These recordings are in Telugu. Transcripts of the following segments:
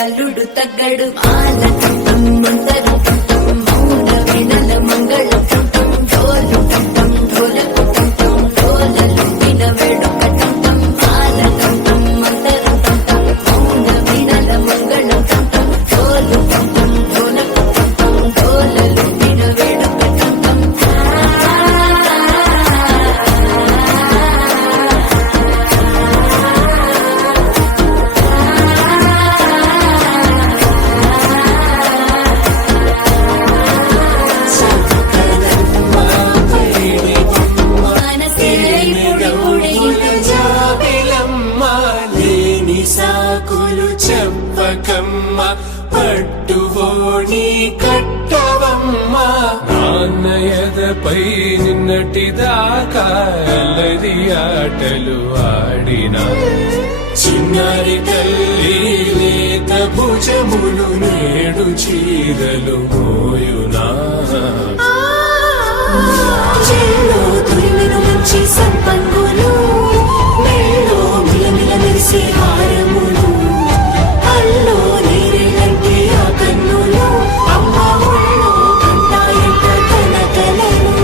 అల్లుడు తగ్గడు ఆల టం మంతరు టం మౌన వినల మంగళ టం డోలు టం డోలకు టం డోలలు వినవేడు టం ఆల టం మంతరు టం మౌన వినల మంగళ టం డోలు టం డోలకు టం డోలలు వినవేడు సాకులు చెప్పకమ్మ పట్టువోణి కట్టవమ్మ నాన్నయదపై నిన్నటిదాకా అల్లరి ఆటలు ఆడినా చిన్నారి తల్లి లేత భుజములు నేడు చీరలు మోయునా మంచి సంపంగులు మేలో మిలమిల మెరిసే హారములు అల్లో నీరెళ్ళంటే ఆ కన్నులు అమ్మ ఒళ్ళో కంటాయంట కలకలను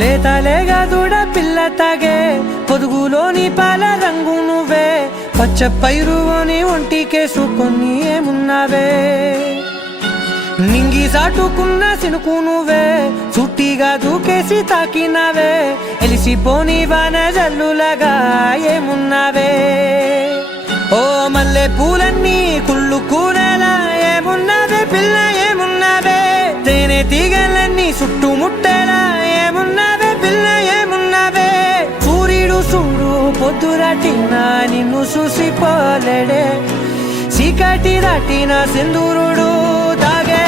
లేతలేగా దూడ పిల్ల తాగే పొదుగులోని పాల రంగు నువ్వే పచ్చ పైరుని ఒంటికేసుకొని ఏమున్నావే నింగి సాటుకున్న సినుకు నువ్వే చుట్టిగా దూకేసి తాకినావే ఎలిసిపోని వాన జల్లులాగా ఏమున్నావే ఓ మల్లె పూలన్నీ కుళ్ళు కూరలా ఏమున్నావే పిల్ల ఏమున్నావే తేనె తీగలన్నీ చుట్టుముట్టేలా ఏమున్నావే పిల్ల ఏమున్నావే సూర్యుడు చూడు పొద్దురాటిన నిన్ను చూసిపోలేడే చీకటి దాటిన సింధూరుడు తాగే